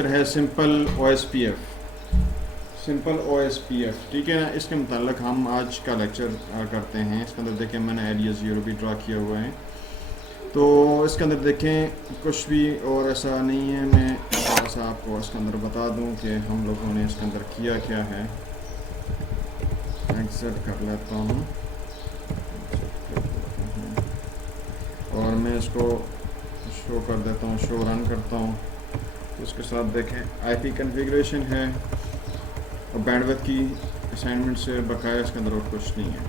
Lecture है simple OSPF, simple OSPF, ठीक है ना। इसके मुताल्लिक हम आज का लेक्चर करते हैं। इसके अंदर देखें मैंने एरिया 0 भी ड्रा किया हुआ है, तो इसके अंदर देखें कुछ भी और ऐसा नहीं है। मैं थोड़ा सा आपको इसके अंदर बता दूं कि हम लोगों ने इसके अंदर किया क्या है। एग्जिट कर लेता हूँ और मैं इसको शो कर देता हूँ, शो रन करता हूँ। तो उसके साथ देखें IP कॉन्फ़िगरेशन है और बैंडविड्थ की असाइनमेंट से बकाया इसके अंदर और कुछ नहीं है,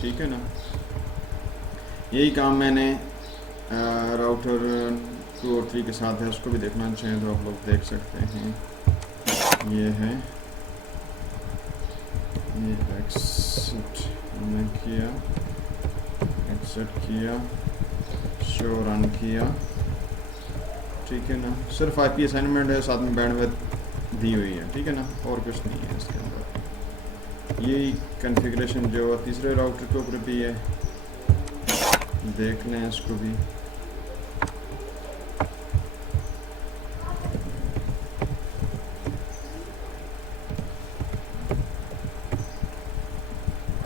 ठीक है ना। यही काम मैंने राउटर 2 और 3 के साथ है, उसको भी देखना चाहें तो आप लोग देख सकते हैं। ये है, ये एक्सेप्ट हमने किया, एक्सेप्ट किया, शो रन किया, ठीक है ना। सिर्फ IP असाइनमेंट है, साथ में बैंडविड्थ दी हुई है, ठीक है ना, और कुछ नहीं है इसके अंदर। यही कॉन्फ़िगरेशन जो तीसरे राउटर के ऊपर भी है, देख लें इसको भी।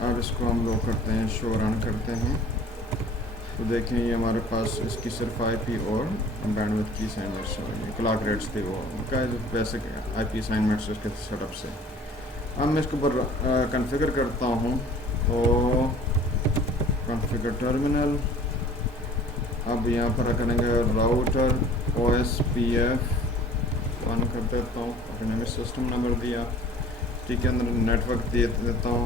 अब इसको हम लोग करते हैं, शो रन करते हैं, तो देखें ये हमारे पास इसकी सिर्फ IP और बैंडविड्थ की असाइनमेंट्स हैं, क्लॉक रेट्स थे वो उनका बेसिक IP असाइनमेंट्स उसके सेटअप से। अब मैं इसको ऊपर कॉन्फ़िगर करता हूँ, तो कॉन्फ़िगर टर्मिनल। अब यहाँ पर करेंगे राउटर OSPF 1 कर देता हूँ, अपने सिस्टम नंबर दिया, ठीक है। अंदर नेटवर्क दे देता हूँ,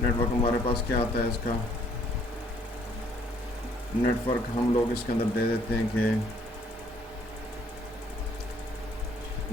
नेटवर्क हमारे पास क्या आता है इसका नेटवर्क, हम लोग इसके अंदर दे देते हैं कि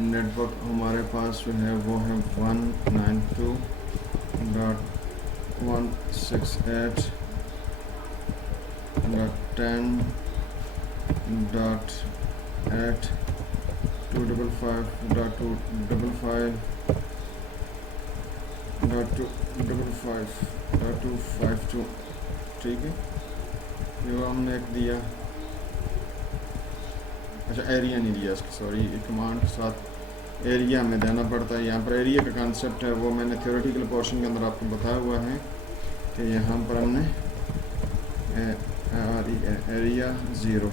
नेटवर्क हमारे पास जो है वो है 192.168.255.252, ठीक है। ये हमने एक दिया, अच्छा एरिया नहीं दिया इसका, सॉरी, कमांड के साथ एरिया में देना पड़ता है। यहाँ पर एरिया का कंसेप्ट है वो मैंने थ्योरेटिकल पोर्शन के अंदर आपको बताया हुआ है कि यहाँ पर हमने एरिया 0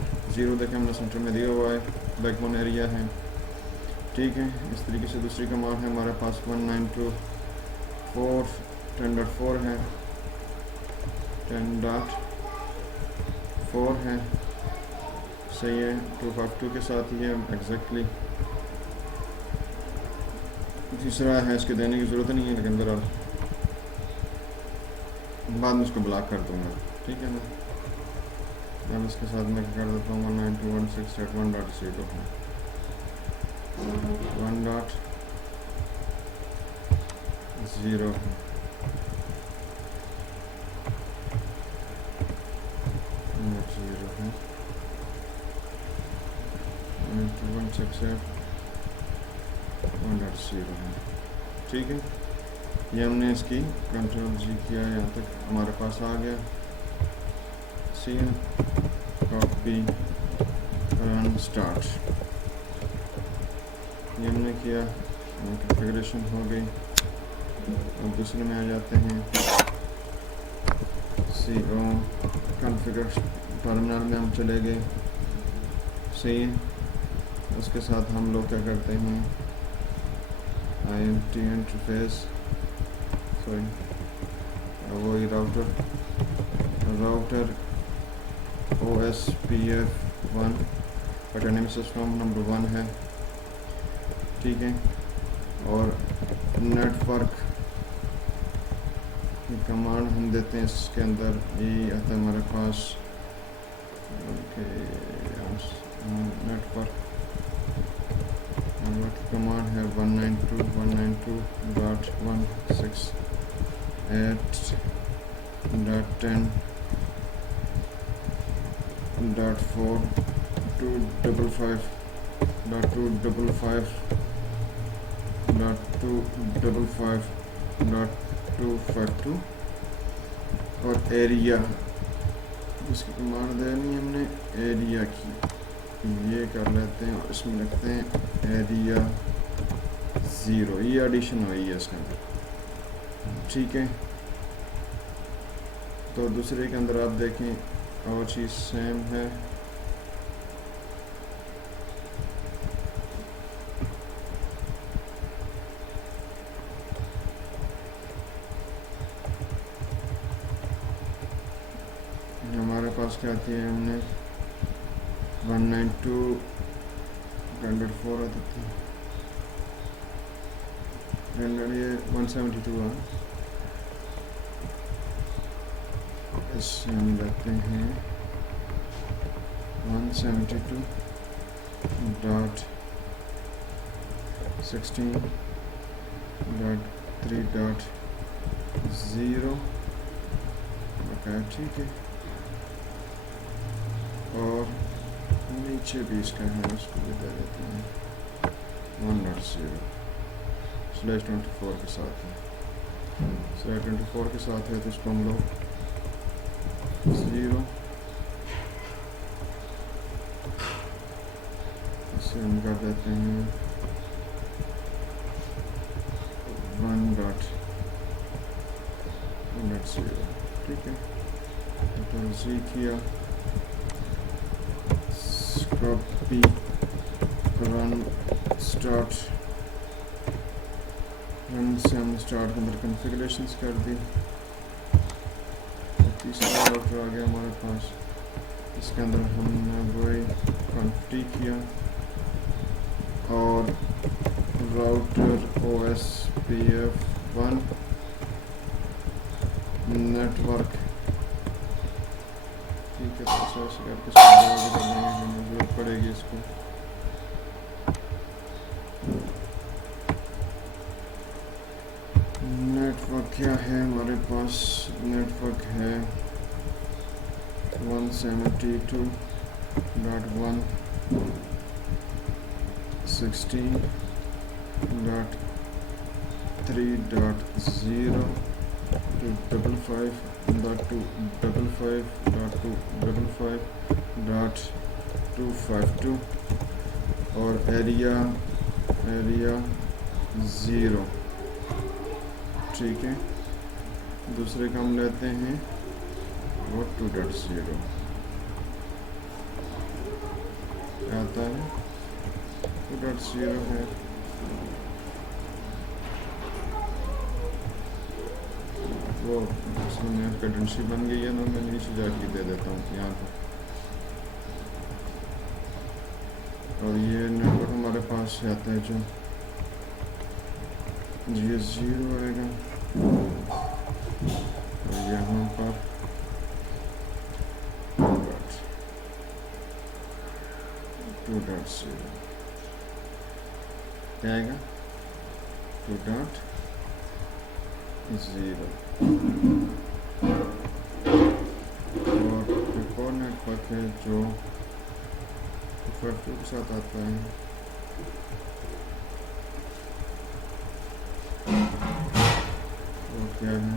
देखें हमने सेंटर में दिया हुआ है, बैकबोन एरिया है, ठीक है। इस तरीके से दूसरी कमांड है हमारे पास 192.10.4 है, 10.4 है, सही है। 252 के साथ ही है एग्जैक्टली। तीसरा है, इसके देने की ज़रूरत नहीं है, लेकिन बहरहाल बाद में इसको ब्लॉक कर दूंगा, ठीक है ना। अब इसके साथ मैं कर देता हूँ 192.168.1.0 है, 1.0 है, ठीक है। ये हमने इसकी कंट्रोल G किया, यहाँ तक हमारे पास आ गया, सी कॉपी रन स्टार्ट, ये हमने किया, कॉन्फ़िगरेशन हो गई। अब दूसरे में आ जाते हैं, CO कॉन्फ़िगर टर्मिनल में हम चले गए, सही है। उसके साथ हम लोग क्या करते हैं, IMT इंटरफेस, सॉरी वही router OSPF 1 autonomous system number 1 है, ठीक है। और नेटवर्क कमांड हम देते हैं इसके अंदर, ये आता है हमारे पास, नेटवर्क कमांड है 192.192.4.255.255.252 और एरिया, इसकी कमांड देनी हमने एरिया की, ये कर लेते हैं और इसमें रखते हैं एरिया 0, ये एडिशन हुई है इसके अंदर, ठीक है। तो दूसरे के अंदर आप देखें और चीज़ सेम है, हमारे पास क्या आती है, हमने 192.4 आती थी, ये 172 है। इससे हम लेते हैं 172.16.3.0, ओके, ठीक है। और नीचे भी इसका है, उसको भी दे देते हैं 1.0/24 के साथ है, /24 के साथ है, तो इसको हम लोग 0, इसे हम कर देते हैं 1.0, ठीक है। तो जी किया, कॉपी, रन, स्टार्ट, रन से हम स्टार्ट के अंदर कॉन्फ़िगरेशंस कर दी। तीसरा राउटर आ गया हमारे पास, इसके अंदर हमने वही कॉन्फ़िग किया और राउटर OSPF 1 नेटवर्क, ठीक है। प्रोसेस करके जरूरत पड़ेगी इसको, नेटवर्क क्या है हमारे पास, नेटवर्क है 172.116.3.0 to 55.255.255.252 और एरिया 0, ठीक है। दूसरे का हम लेते हैं वो 2.0 आता है, 2.0 है। वो इसमें कैडेंसी बन गई है ना, मैं नीचे जाके दे देता हूँ यहाँ पर। और ये नेटवर्क हमारे पास से आता है जो ये 0 आएगा, और यहाँ पर 2.0 क्या आएगा, 2.0। और एक और नेटवर्क है जो के साथ आता है, वो क्या है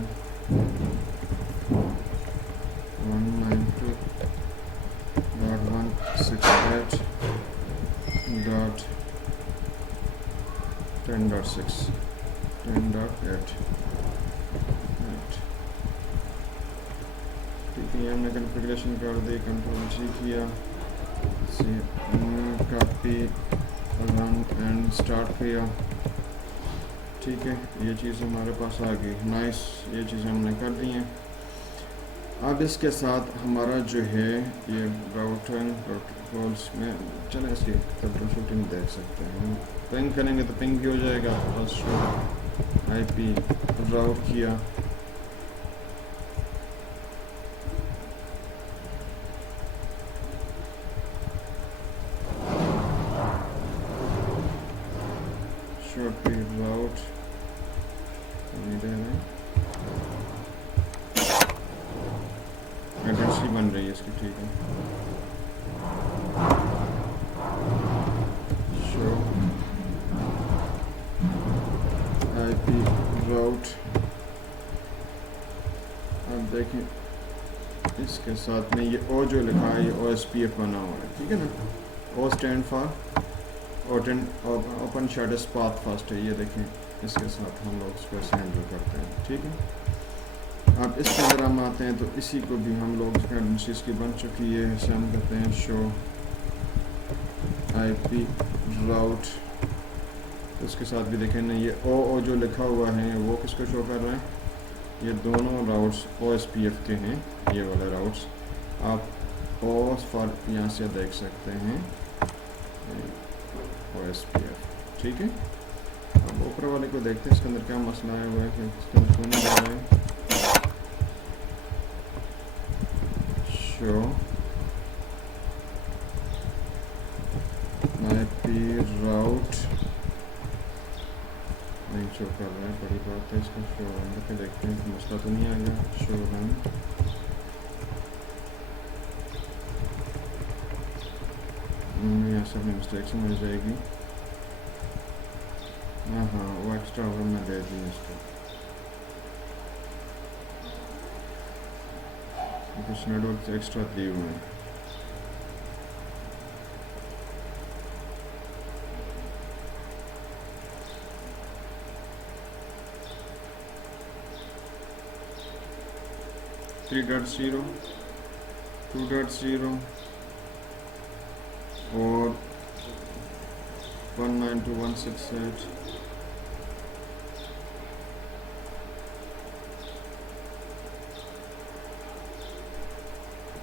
192.168.10.8, ठीक है। हमने कॉन्फ़िगरेशन कर दी, कंट्रोल जी किया, कॉपी, रन एंड स्टार्ट किया, ठीक है। ये चीज़ हमारे पास आ गई, नाइस, ये चीज़ें हमने कर दी हैं। अब इसके साथ हमारा जो है ये राउटिंग प्रोटोकॉल्स में चलें, इसकी ट्रबल शूटिंग देख सकते हैं। पिंग करेंगे तो पिंग भी हो जाएगा, बस IP राउट किया, शॉर्ट राउट एड्रेस बन रही है इसकी, ठीक है। शो IP राउट, अब देखें इसके साथ में ये ओ जो लिखा है ये OSPF बना हुआ है, ठीक है ना। O stand for open shortest path first है, ये देखें, इसके साथ हम लोग इसको हैंडल करते हैं, ठीक है। अब इसके अंदर हम आते हैं तो इसी को भी हम लोग इसकी बन चुकी है, इसे हम कहते हैं शो आईपी राउट। उसके साथ भी देखें ना, ये ओ जो लिखा हुआ है वो किसको शो कर रहा है, ये दोनों राउट्स OSPF के हैं, ये वाले राउट्स आप ओ फॉर यहाँ से देख सकते हैं OSPF, ठीक है। अब ऊपर वाले को देखते हैं इसके अंदर क्या मसला है, हुआ है कि इसके अंदर क्यों नहीं जा रहा है। शो आईपी राउट नहीं शो कर रहा है, बड़ी बात है। इसको शो रन करके देखते हैं, मसला तो नहीं आएगा। शो रन, यहाँ से अपनी मिस्टेक से मिल जाएगी। हाँ वो एक्स्ट्रा ओवर मैं दे दी इसको, कुछ नेटवर्क एक्स्ट्रा दिए हुए हैं। थ्री डॉट ज़ीरो, 2.0 और 192.168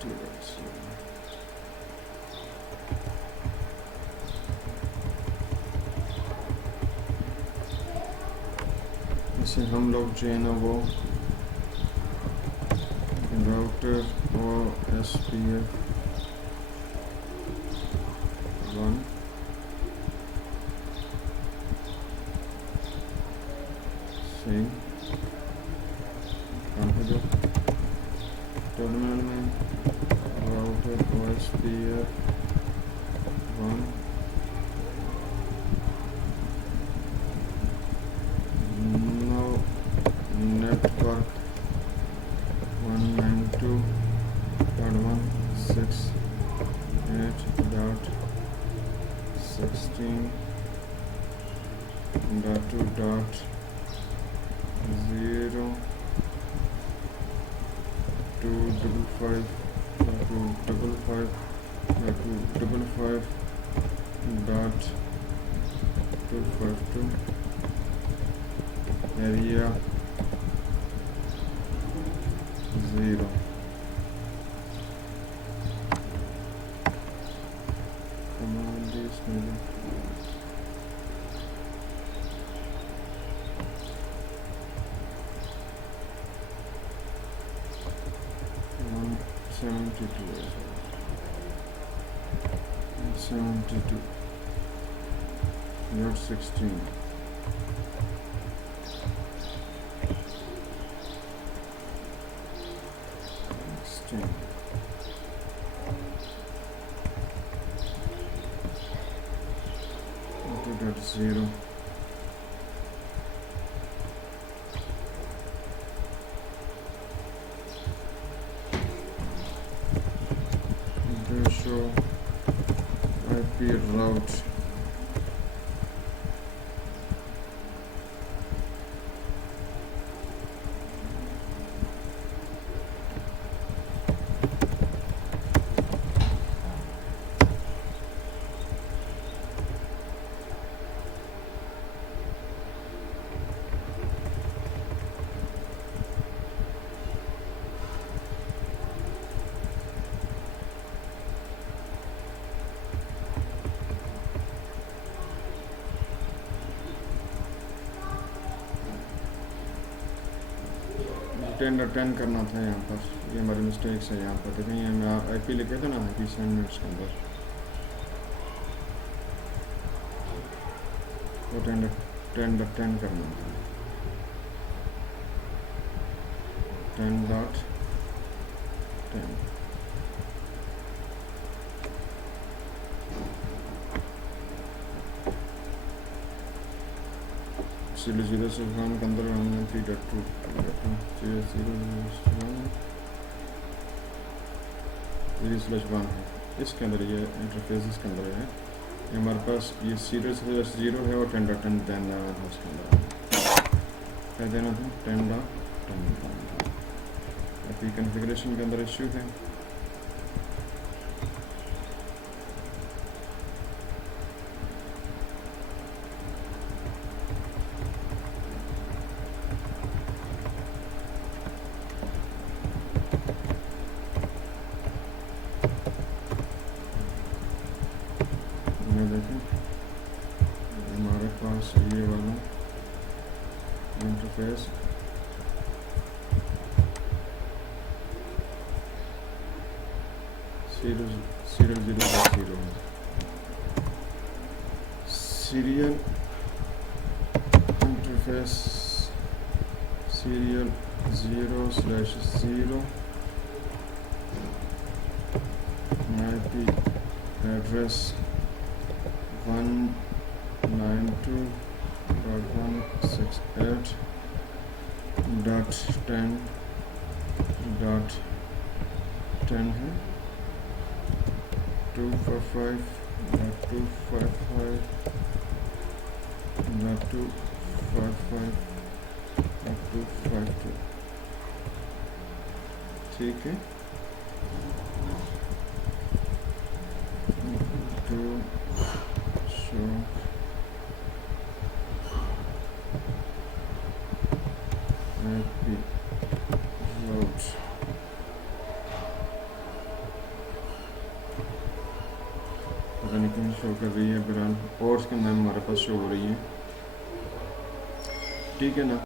2.0। इसे हम लोग जो है ना वो राउटर OSPF 1 से टर्मिनल में router OSPF 1 no network 192.168.16.2.0 255.255.252 area 0। command is needed। 172 not 16 2.0 show IP route ten करना था यहाँ पर, ये हमारी मिस्टेक्स है। यहाँ पर देखें, ये मैं IP लिखे थे ना IP 7 मिनट्स के अंदर, तो 10 करना था, 10.10 0 से 1 के अंदर हमने 3.2 0/1 है। इसके अंदर ये इंटरफेस इसके अंदर है, ये हमारे पास ये सीरियल 0 है और 10.10 देना है उसके अंदर, क्या देना था 10.10। अभी कन्फिग्रेशन के अंदर इश्यू है, देखें हमारे पास ये वाला इंटरफेस सीरियल 0 है, serial interface serial 0/0 IP address 192.168.10.10 है, 255.255.255.252, ठीक है। to show IP route पता नहीं कहीं शो कर रही है, फिलहाल और इसके अंदर हमारे पास शो हो रही है, ठीक है ना।